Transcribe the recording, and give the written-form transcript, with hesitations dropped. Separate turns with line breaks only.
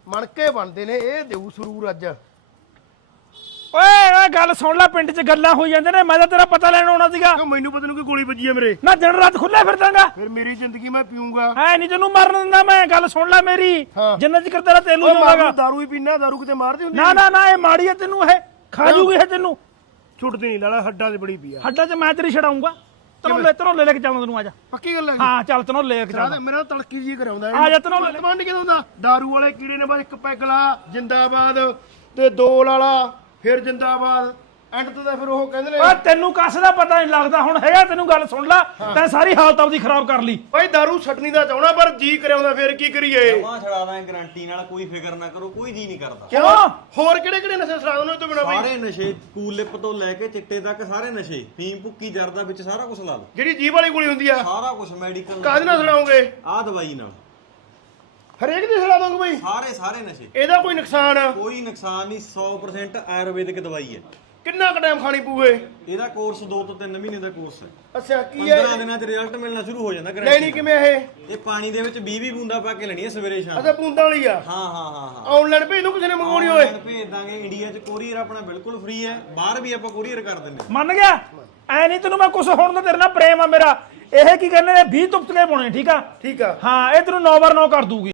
ਮਣਕੇ ਬਣਦੇ ਨੇ ਇਹ ਦੇਊ ਸਰੂਰ ਅੱਜ।
ਓਏ ਗੱਲ ਸੁਣ ਲੈ, ਪਿੰਡ 'ਚ ਗੱਲਾਂ ਹੋਈ ਜਾਂਦੇ ਨੇ, ਮੈਂ ਤਾਂ ਤੇਰਾ ਪਤਾ ਲੈਣ ਆਉਣਾ ਸੀਗਾ।
ਕਿਉਂ ਮੈਨੂੰ ਪਤਾ ਨੂੰ ਕਿ ਗੋਲੀ ਵੱਜੀ ਆ ਮੇਰੇ?
ਨਾ ਦਿਨ ਰਾਤ ਖੁੱਲੇ ਫਿਰਦਾਂਗਾ,
ਫਿਰ ਮੇਰੀ ਜ਼ਿੰਦਗੀ ਮੈਂ ਪੀਊਂਗਾ।
ਐ ਨਹੀਂ ਤੈਨੂੰ ਮਰਨ ਦਿੰਦਾ ਮੈਂ, ਗੱਲ ਸੁਣ ਲੈ ਮੇਰੀ। ਜਿੰਨਾ ਚਿਰ ਤੇਰਾ ਤੇਲੂ ਜਾਊਗਾ।
ਦਾਰੂ ਹੀ ਪੀਣਾ, ਦਾਰੂ ਕਿਤੇ ਮਾਰਦੀ ਹੁੰਦੀ?
ਨਾ ਨਾ ਨਾ, ਇਹ ਮਾੜੀ ਹੈ ਤੈਨੂੰ, ਇਹ ਖਾ ਜੂਗੀ ਇਹ ਤੈਨੂੰ।
ਛੁੱਟਦੀ ਨਹੀਂ ਲਾਲਾ, ਹੱਡਾਂ 'ਚ ਬੜੀ ਪੀ ਆ।
ਹੱਡਾਂ 'ਚ ਮੈਂ ਤੇਰੀ ਛਡਾਉਂਗਾ। ਤਰੋਲੇ ਲੈ ਕੇ ਜਾਵਾਂ ਤੈਨੂੰ, ਆਜਾ।
ਪੱਕੀ ਗੱਲ ਹੈ?
ਹਾਂ ਚੱਲ ਤਰੋਲੇ ਲੈ ਕੇ ਜਾਵਾਂ।
ਮੇਰਾ ਤੜਕੀ ਜੀ ਕਰਾਉਂਦਾ
ਆ ਜਾ ਤਰੋਲੇ।
ਕਮਾਂਡ ਕਿਦੋਂ ਹੁੰਦਾ? ਦਾਰੂ ਵਾਲੇ ਕੀੜੇ ਨੇ ਬਸ ਇੱਕ ਪੈਗ ਲਾ ਜਿੰਦਾਬਾਦ ਤੇ ਦੋ ਲਾਲਾ ਫਿਰ ਜਿੰਦਾਬਾਦ, ਐਂਡ ਤੇ ਤਾਂ ਫਿਰ ਉਹ ਕਹਿੰਦੇ ਨੇ
ਓਏ ਤੈਨੂੰ ਕੱਸ ਦਾ ਪਤਾ ਨਹੀਂ ਲੱਗਦਾ ਹੁਣ ਹੈਗਾ ਤੈਨੂੰ। ਗੱਲ ਸੁਣ ਲੈ, ਤੈਂ ਸਾਰੀ ਹਾਲਤ ਆਪਦੀ ਖਰਾਬ ਕਰ ਲਈ।
ਓਏ ਦਾਰੂ ਛੱਡਣੀ ਦਾ ਚਾਹਣਾ ਪਰ ਜੀ ਕਰਾਉਂਦਾ, ਫਿਰ ਕੀ ਕਰੀਏ?
ਮਾਂ ਛੜਾ ਦਾਂ ਗਾਰੰਟੀ ਨਾਲ, ਕੋਈ ਫਿਕਰ ਨਾ ਕਰੋ, ਕੋਈ ਜੀ ਨਹੀਂ ਕਰਦਾ।
ਕਿਉਂ? ਹੋਰ ਕਿਹੜੇ ਕਿਹੜੇ ਨਸ਼ੇ ਛਡਾ ਦੋਨੇ ਤੋਂ ਬਿਨਾ ਬਈ?
ਸਾਰੇ ਨਸ਼ੇ, ਕੂਲਿਪ ਤੋਂ ਲੈ ਕੇ ਚਿੱਟੇ ਤੱਕ ਸਾਰੇ ਨਸ਼ੇ, ਫੀਮ ਭੁੱਕੀ ਜਰਦਾ ਵਿੱਚ ਸਾਰਾ ਕੁਝ ਲਾ ਲਓ।
ਜਿਹੜੀ ਜੀਭ ਵਾਲੀ ਗੋਲੀ ਹੁੰਦੀ ਆ
ਸਾਰਾ ਕੁਝ ਮੈਡੀਕਲ।
ਕਾਹਦੇ ਨਾਲ ਛਡਾਉਂਗੇ?
ਆਹ ਦਵਾਈ ਨਾਲ
ਹਰੇਕ ਦੀ ਛਡਾ ਦੋਗੇ ਬਈ?
ਸਾਰੇ ਨਸ਼ੇ।
ਇਹਦਾ ਕੋਈ ਨੁਕਸਾਨ?
ਕੋਈ ਨੁਕਸਾਨ ਨਹੀਂ, 100% ਆਯੁਰਵੈਦਿਕ ਦਵਾਈ ਹੈ।
ਕਿੰਨਾ ਕੁ ਟਾਈਮ ਖਾਣੀ ਪੂਏ?
ਇਹਦਾ ਕੋਰਸ 2 ਤੋਂ 3 ਮਹੀਨੇ ਦਾ ਕੋਰਸ ਹੈ।
ਅੱਛਾ ਕੀ ਹੈ?
15 ਦਿਨਾਂ 'ਚ ਰਿਜ਼ਲਟ ਮਿਲਣਾ ਸ਼ੁਰੂ ਹੋ ਜਾਂਦਾ।
ਲੈਣੀ ਕਿਵੇਂ ਇਹ?
ਇਹ ਪਾਣੀ ਦੇ ਵਿੱਚ 20 ਬੂੰਦਾਂ ਪਾ ਕੇ ਲੈਣੀ ਹੈ ਸਵੇਰੇ ਸ਼ਾਮ।
ਅੱਛਾ ਬੂੰਦਾਂ ਵਾਲੀ ਆ?
ਹਾਂ।
ਆਨਲਾਈਨ ਭੇਜ ਦੂੰ ਕਿਸੇ ਨੇ ਮੰਗਵਾਉਣੀ ਹੋਏ?
ਆਨਲਾਈਨ ਭੇਜ ਦਾਂਗੇ। ਇੰਡੀਆ 'ਚ ਕੋਰੀਅਰ ਆਪਣਾ ਬਿਲਕੁਲ ਫ੍ਰੀ ਹੈ, ਬਾਹਰ ਵੀ ਆਪਾਂ ਕੋਰੀਅਰ ਕਰ ਦਿੰਦੇ ਹਾਂ।
ਮੰਨ ਗਿਆ? ਐ ਨਹੀਂ ਤੈਨੂੰ ਮੈਂ ਕੁਛ ਹੁਣ ਤਾਂ ਤੇਰੇ ਨਾਲ ਪ੍ਰੇਮ ਆ ਮੇਰਾ। ਇਹ ਕੀ ਕਹਿੰਦੇ ਨੇ 20 ਤੁਪਤਕੇ ਪਾਉਣੇ, ਠੀਕ ਆ?
ਠੀਕ ਆ।
ਹਾਂ ਇਹ ਤੈਨੂੰ 9x9 ਕਰ ਦੂਗੀ।